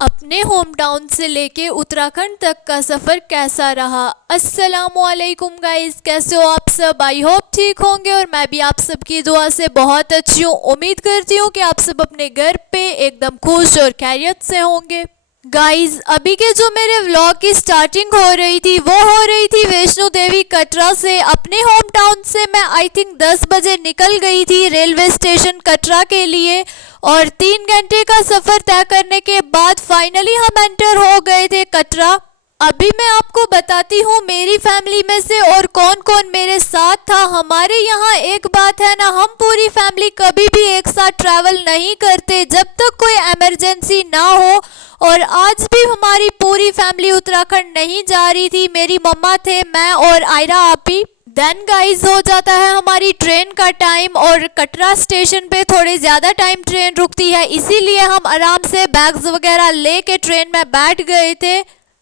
अपने home town से लेके उत्तराखंड तक का सफ़र कैसा रहा। अस्सलामुअलैकुम गाइस, कैसे हो आप सब। आई होप ठीक होंगे और मैं भी आप सबकी दुआ से बहुत अच्छी हूँ। उम्मीद करती हूँ कि आप सब अपने घर पे एकदम खुश और खैरियत से होंगे। गाइस अभी के जो मेरे व्लॉग की स्टार्टिंग हो रही थी वो हो रही थी वैष्णो देवी कटरा से। अपने होम टाउन से मैं आई थिंक 10 बजे निकल गई थी रेलवे स्टेशन कटरा के लिए और 3 घंटे का सफ़र तय करने के बाद फाइनली हम एंटर हो गए थे कटरा। अभी मैं आपको बताती हूँ मेरी फैमिली में से और कौन कौन मेरे साथ था। हमारे यहाँ एक बात है ना, हम पूरी फैमिली कभी भी एक साथ ट्रैवल नहीं करते जब तक कोई इमरजेंसी ना हो। और आज भी हमारी पूरी फैमिली उत्तराखंड नहीं जा रही थी। मेरी मम्मा थे, मैं और आयरा आपी। देन गाइस हो जाता है हमारी ट्रेन का टाइम और कटरा स्टेशन पे थोड़ी ज़्यादा टाइम ट्रेन रुकती है, इसीलिए हम आराम से बैग्स वगैरह लेके ट्रेन में बैठ गए थे।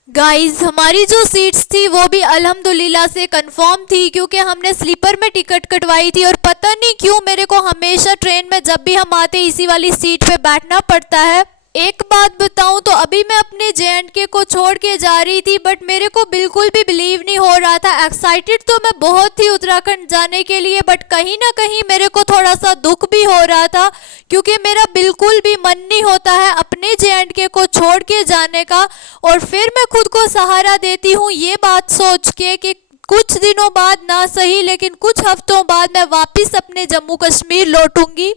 गाइस हमारी जो सीट्स थी वो भी अल्हम्दुलिल्लाह से कंफर्म थी क्योंकि हमने स्लीपर में टिकट कटवाई थी और पता नहीं क्यों मेरे को हमेशा ट्रेन में जब भी हम आते इसी वाली सीट पे बैठना पड़ता है। एक बात बताऊं तो अभी मैं अपने JNK को छोड़ के जा रही थी बट मेरे को बिल्कुल भी बिलीव नहीं हो रहा था। एक्साइटेड तो मैं बहुत थी उत्तराखंड जाने के लिए बट कहीं ना कहीं मेरे को थोड़ा सा दुख भी हो रहा था क्योंकि मेरा बिल्कुल भी मन नहीं होता है अपने JNK को छोड़ के जाने का। और फिर मैं खुद को सहारा देती हूँ ये बात सोच के कि कुछ दिनों बाद ना सही लेकिन कुछ हफ्तों बाद मैं वापस अपने जम्मू कश्मीर लौटूंगी।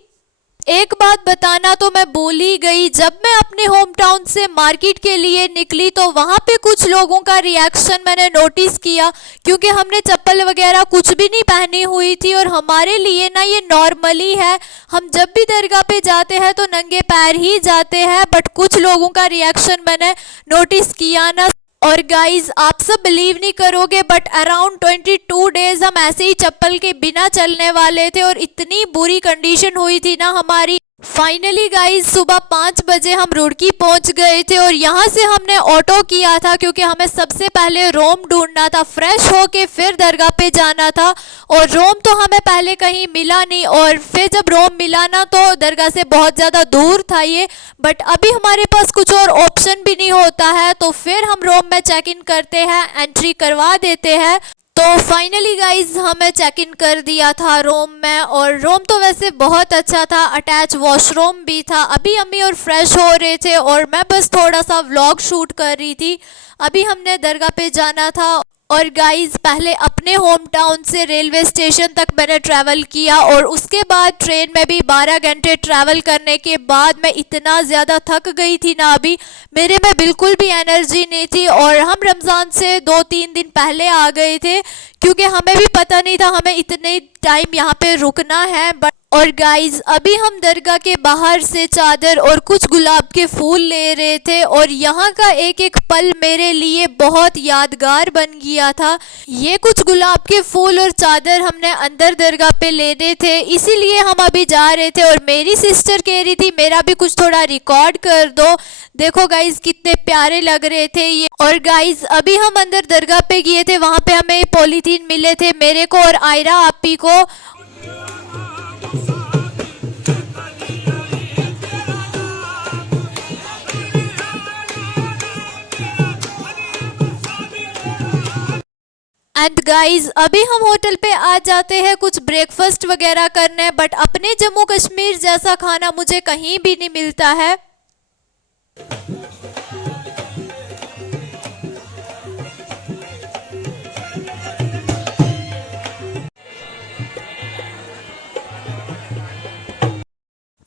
एक बात बताना तो मैं भूल ही गई, जब मैं अपने होम टाउन से मार्केट के लिए निकली तो वहाँ पे कुछ लोगों का रिएक्शन मैंने नोटिस किया क्योंकि हमने चप्पल वगैरह कुछ भी नहीं पहनी हुई थी और हमारे लिए ना ये नॉर्मली है, हम जब भी दरगाह पे जाते हैं तो नंगे पैर ही जाते हैं। बट कुछ लोगों का रिएक्शन मैंने नोटिस किया ना। और गाइज आप सब बिलीव नहीं करोगे बट अराउंड 22 डेज हम ऐसे ही चप्पल के बिना चलने वाले थे और इतनी बुरी कंडीशन हुई थी ना हमारी। फाइनली गाइज सुबह 5 बजे हम रुड़की पहुंच गए थे और यहाँ से हमने ऑटो किया था क्योंकि हमें सबसे पहले रोम ढूंढना था, फ्रेश होके फिर दरगाह पे जाना था। और रोम तो हमें पहले कहीं मिला नहीं और फिर जब रोम मिला ना तो दरगाह से बहुत ज़्यादा दूर था ये, बट अभी हमारे पास कुछ और ऑप्शन भी नहीं होता है तो फिर हम रोम में चेक इन करते हैं, एंट्री करवा देते हैं। तो फाइनली गाइज हमें चेक इन कर दिया था रोम में और रोम तो वैसे बहुत अच्छा था, अटैच वॉशरूम भी था। अभी अम्मी और फ्रेश हो रहे थे और मैं बस थोड़ा सा व्लॉग शूट कर रही थी। अभी हमने दरगाह पे जाना था और गाइज पहले अपने होम टाउन से रेलवे स्टेशन तक मैंने ट्रैवल किया और उसके बाद ट्रेन में भी 12 घंटे ट्रैवल करने के बाद मैं इतना ज़्यादा थक गई थी ना, अभी मेरे में बिल्कुल भी एनर्जी नहीं थी। और हम रमज़ान से 2-3 दिन पहले आ गए थे क्योंकि हमें भी पता नहीं था हमें इतने टाइम यहाँ पे रुकना है। बट और गाइज अभी हम दरगाह के बाहर से चादर और कुछ गुलाब के फूल ले रहे थे और यहाँ का एक एक पल मेरे लिए बहुत यादगार बन गया था। ये कुछ गुलाब के फूल और चादर हमने अंदर दरगाह पे लेने थे इसीलिए हम अभी जा रहे थे और मेरी सिस्टर कह रही थी मेरा भी कुछ थोड़ा रिकॉर्ड कर दो। देखो गाइज कितने प्यारे लग रहे थे ये। और गाइज अभी हम अंदर दरगाह पे गए थे, वहाँ पे हमें पॉलीथीन मिले थे मेरे को और आयरा आपी को। एंड गाइज अभी हम होटल पे आ जाते हैं कुछ ब्रेकफास्ट वगैरह करने, बट अपने जम्मू कश्मीर जैसा खाना मुझे कहीं भी नहीं मिलता है।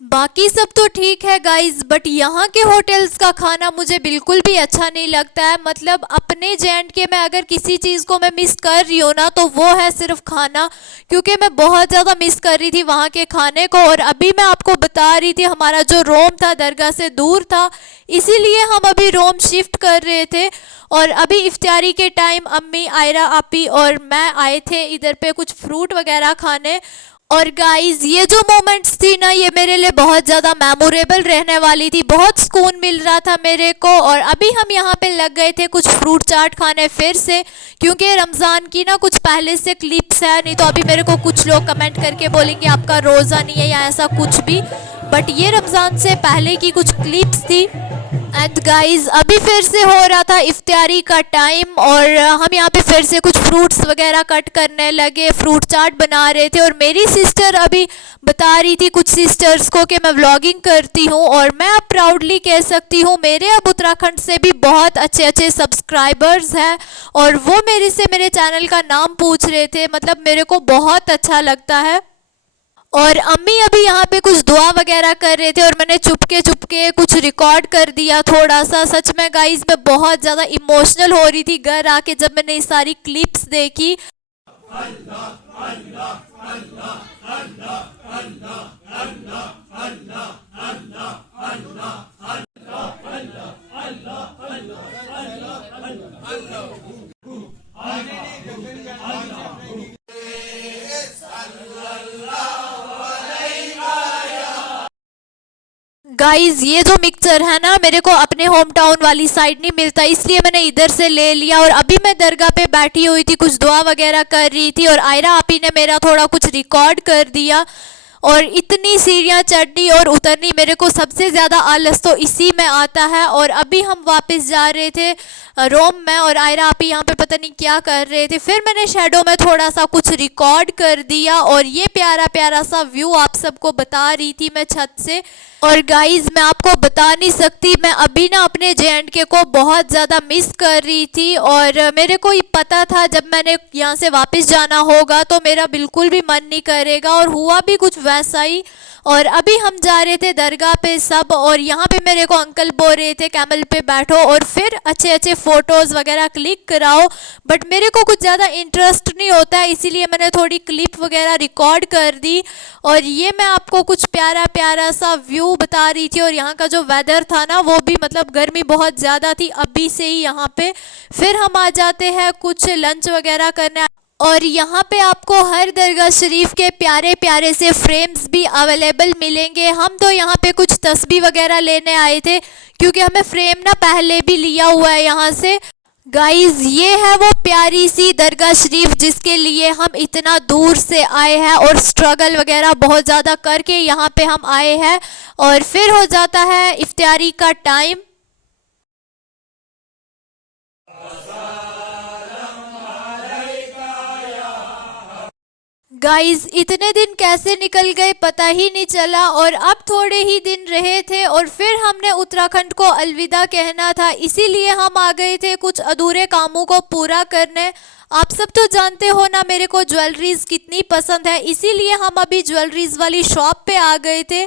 बाकी सब तो ठीक है गाइज बट यहाँ के होटल्स का खाना मुझे बिल्कुल भी अच्छा नहीं लगता है। मतलब अपने JNK में अगर किसी चीज़ को मैं मिस कर रही हूँ ना तो वो है सिर्फ खाना, क्योंकि मैं बहुत ज़्यादा मिस कर रही थी वहाँ के खाने को। और अभी मैं आपको बता रही थी हमारा जो रोम था दरगाह से दूर था इसीलिए हम अभी रोम शिफ्ट कर रहे थे। और अभी इफ्तारी के टाइम अम्मी, आयरा आपी और मैं आए थे इधर पे कुछ फ्रूट वगैरह खाने। और गाइज ये जो मोमेंट्स थी ना ये मेरे लिए बहुत ज़्यादा मेमोरेबल रहने वाली थी, बहुत सुकून मिल रहा था मेरे को। और अभी हम यहाँ पे लग गए थे कुछ फ्रूट चाट खाने फिर से, क्योंकि रमज़ान की ना कुछ पहले से क्लिप्स है, नहीं तो अभी मेरे को कुछ लोग कमेंट करके बोलेंगे आपका रोज़ा नहीं है या ऐसा कुछ भी, बट ये रमज़ान से पहले की कुछ क्लिप्स थी। एंड गाइस अभी फिर से हो रहा था इफ्तारी का टाइम और हम यहाँ पे फिर से कुछ फ्रूट्स वगैरह कट करने लगे, फ्रूट चाट बना रहे थे। और मेरी सिस्टर अभी बता रही थी कुछ सिस्टर्स को कि मैं व्लॉगिंग करती हूँ, और मैं अब प्राउडली कह सकती हूँ मेरे अब उत्तराखंड से भी बहुत अच्छे अच्छे सब्सक्राइबर्स हैं। और वो मेरे से मेरे चैनल का नाम पूछ रहे थे, मतलब मेरे को बहुत अच्छा लगता है। और अम्मी अभी यहाँ पे कुछ दुआ वगैरह कर रहे थे और मैंने चुपके चुपके कुछ रिकॉर्ड कर दिया थोड़ा सा। सच में गाइस मैं बहुत ज़्यादा इमोशनल हो रही थी घर आके जब मैंने ये सारी क्लिप्स देखी। गाइज ये जो मिक्सचर है ना मेरे को अपने होम टाउन वाली साइड नहीं मिलता, इसलिए मैंने इधर से ले लिया। और अभी मैं दरगाह पे बैठी हुई थी, कुछ दुआ वगैरह कर रही थी और आयरा आपी ने मेरा थोड़ा कुछ रिकॉर्ड कर दिया। और इतनी सीढ़ियाँ चढ़नी और उतरनी, मेरे को सबसे ज़्यादा आलस तो इसी में आता है। और अभी हम वापस जा रहे थे रोम में और आयरा आपी यहाँ पे पता नहीं क्या कर रहे थे। फिर मैंने शेडो में थोड़ा सा कुछ रिकॉर्ड कर दिया और ये प्यारा प्यारा सा व्यू आप सबको बता रही थी मैं छत से। और गाइज मैं आपको बता नहीं सकती, मैं अभी ना अपने JNK को बहुत ज़्यादा मिस कर रही थी। और मेरे को ये पता था जब मैंने यहाँ से वापस जाना होगा तो मेरा बिल्कुल भी मन नहीं करेगा, और हुआ भी कुछ वैसा ही। और अभी हम जा रहे थे दरगाह पे सब, और यहाँ पे मेरे को अंकल बोल रहे थे कैमल पे बैठो और फिर अच्छे अच्छे फ़ोटोज़ वगैरह क्लिक कराओ। बट मेरे को कुछ ज़्यादा इंटरेस्ट नहीं होता है, इसीलिए मैंने थोड़ी क्लिप वगैरह रिकॉर्ड कर दी। और ये मैं आपको कुछ प्यारा प्यारा सा व्यू बता रही थी। और यहाँ का जो वेदर था ना वो भी मतलब गर्मी बहुत ज़्यादा थी अभी से ही यहाँ पे। फिर हम आ जाते हैं कुछ लंच वगैरह करने, और यहाँ पे आपको हर दरगाह शरीफ के प्यारे प्यारे से फ्रेम्स भी अवेलेबल मिलेंगे। हम तो यहाँ पे कुछ तस्बीह वगैरह लेने आए थे क्योंकि हमें फ्रेम ना पहले भी लिया हुआ है यहाँ से। गाइज ये है वो प्यारी सी दरगाह शरीफ जिसके लिए हम इतना दूर से आए हैं और स्ट्रगल वगैरह बहुत ज़्यादा करके यहाँ पे हम आए हैं। और फिर हो जाता है इफ्तारी का टाइम। गाइज इतने दिन कैसे निकल गए पता ही नहीं चला, और अब थोड़े ही दिन रहे थे और फिर हमने उत्तराखंड को अलविदा कहना था, इसीलिए हम आ गए थे कुछ अधूरे कामों को पूरा करने। आप सब तो जानते हो ना मेरे को ज्वेलरीज कितनी पसंद है, इसीलिए हम अभी ज्वेलरीज वाली शॉप पे आ गए थे।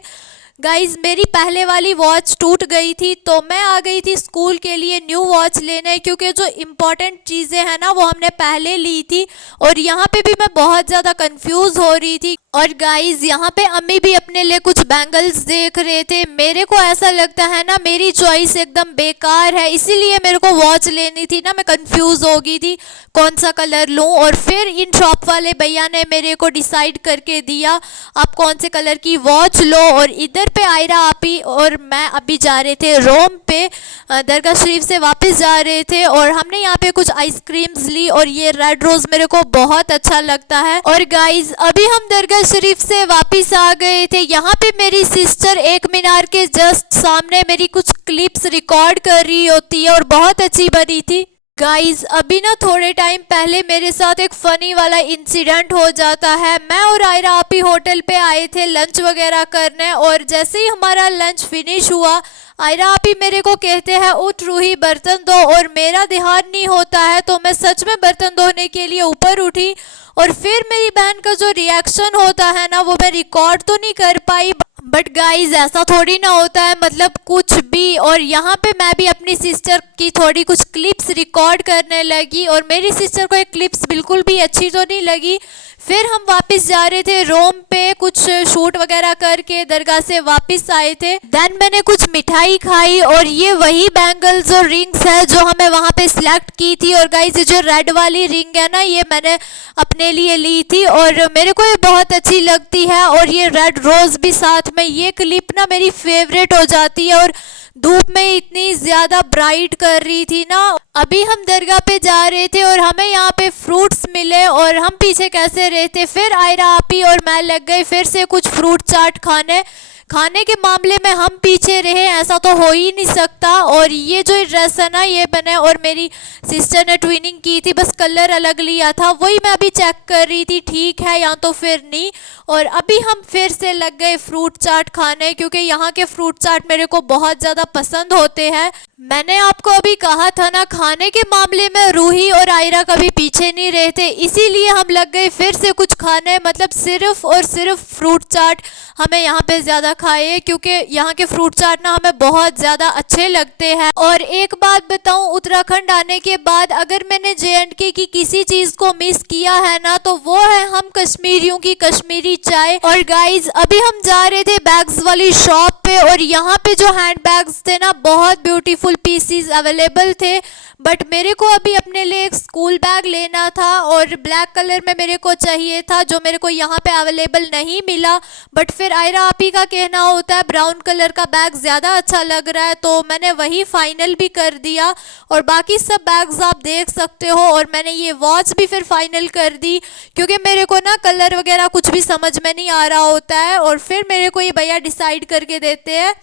गाइज मेरी पहले वाली वॉच टूट गई थी तो मैं आ गई थी स्कूल के लिए न्यू वॉच लेने, क्योंकि जो इम्पॉर्टेंट चीज़ें हैं ना वो हमने पहले ली थी। और यहाँ पे भी मैं बहुत ज़्यादा कंफ्यूज हो रही थी। और गाइज यहाँ पे अम्मी भी अपने लिए कुछ बैंगल्स देख रहे थे। मेरे को ऐसा लगता है ना मेरी चॉइस एकदम बेकार है, इसीलिए मेरे को वॉच लेनी थी ना, मैं कंफ्यूज हो गई थी कौन सा कलर लूँ। और फिर इन शॉप वाले भैया ने मेरे को डिसाइड करके दिया आप कौन से कलर की वॉच लो। और इधर पे आयरा आपी और मैं अभी जा रहे थे रोम पे, दरगाह शरीफ से वापस जा रहे थे। और हमने यहाँ पे कुछ आइसक्रीम्स ली और ये रेड रोज मेरे को बहुत अच्छा लगता है। और गाइज अभी हम दरगाह शरीफ से वापस आ गए थे। यहाँ पे मेरी सिस्टर एक मीनार के जस्ट सामने मेरी कुछ क्लिप्स रिकॉर्ड कर रही होती है और बहुत अच्छी बनी थी। गाइज अभी ना थोड़े टाइम पहले मेरे साथ एक फ़नी वाला इंसिडेंट हो जाता है। मैं और आयरा आपी होटल पे आए थे लंच वगैरह करने, और जैसे ही हमारा लंच फिनिश हुआ आयरा आपी मेरे को कहते हैं उठ रूही बर्तन दो, और मेरा ध्यान नहीं होता है तो मैं सच में बर्तन धोने के लिए ऊपर उठी। और फिर मेरी बहन का जो रिएक्शन होता है ना वो मैं रिकॉर्ड तो नहीं कर पाई, बट गाइज ऐसा थोड़ी ना होता है, मतलब कुछ भी। और यहाँ पे मैं भी अपनी सिस्टर की थोड़ी कुछ क्लिप्स रिकॉर्ड करने लगी, और मेरी सिस्टर को एक क्लिप्स बिल्कुल भी अच्छी तो नहीं लगी। फिर हम वापस जा रहे थे रोम पे, कुछ शूट वगैरह करके दरगाह से वापस आए थे। देन मैंने कुछ मिठाई खाई, और ये वही बैंगल्स और रिंग्स है जो हमें वहाँ पे सिलेक्ट की थी। और गाइस ये जो रेड वाली रिंग है ना ये मैंने अपने लिए ली थी और मेरे को ये बहुत अच्छी लगती है। और ये रेड रोज भी साथ में, ये क्लिप ना मेरी फेवरेट हो जाती है। और धूप में इतनी ज़्यादा ब्राइट कर रही थी ना। अभी हम दरगाह पे जा रहे थे और हमें यहाँ पे फ्रूट्स मिले, और हम पीछे कैसे रहे थे। फिर आयरा आपी और मैं लग गए फिर से कुछ फ्रूट चाट खाने। खाने के मामले में हम पीछे रहे ऐसा तो हो ही नहीं सकता। और ये जो ड्रेस है ना ये मैंने और मेरी सिस्टर ने ट्विनिंग की थी, बस कलर अलग लिया था, वही मैं अभी चेक कर रही थी ठीक है या तो फिर नहीं। और अभी हम फिर से लग गए फ्रूट चाट खाने, क्योंकि यहाँ के फ्रूट चाट मेरे को बहुत ज़्यादा पसंद होते हैं। मैंने आपको अभी कहा था ना खाने के मामले में रूही और आयरा कभी पीछे नहीं रहते, इसीलिए हम लग गए फिर से कुछ खाने। मतलब सिर्फ और सिर्फ फ्रूट चाट हमें यहाँ पे ज़्यादा खाए, क्योंकि यहाँ के फ्रूट चाट ना हमें बहुत ज़्यादा अच्छे लगते हैं। और एक बात बताऊँ, उत्तराखंड आने के बाद अगर मैंने JNK की किसी चीज़ को मिस किया है ना तो वो है हम कश्मीरियों की कश्मीरी चाय। और गाइज अभी हम जा रहे थे बैग्स वाली शॉप पे, और यहाँ पे जो हैंड बैग्स थे ना बहुत ब्यूटीफुल पीसीज अवेलेबल थे। बट मेरे को अभी अपने लिए एक स्कूल बैग लेना था और ब्लैक कलर में मेरे को चाहिए था, जो मेरे को यहाँ पे अवेलेबल नहीं मिला। बट फिर आयरा आपी का कहना होता है ब्राउन कलर का बैग ज़्यादा अच्छा लग रहा है, तो मैंने वही फाइनल भी कर दिया। और बाकी सब बैग्स आप देख सकते हो। और मैंने ये वॉच भी फिर फाइनल कर दी, क्योंकि मेरे को ना कलर वगैरह कुछ भी समझ में नहीं आ रहा होता है, और फिर मेरे को ये भैया डिसाइड करके देते हैं।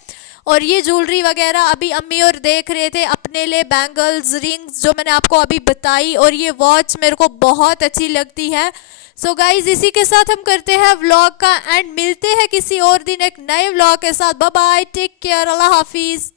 और ये ज्वेलरी वगैरह अभी अम्मी और देख रहे थे अपने लिए, बैंगल्स रिंग्स जो मैंने आपको अभी बताई, और ये वॉच मेरे को बहुत अच्छी लगती है। सो गाइज इसी के साथ हम करते हैं व्लॉग का एंड, मिलते हैं किसी और दिन एक नए व्लॉग के साथ। बाय बाय, टेक केयर, अल्लाह हाफिज़।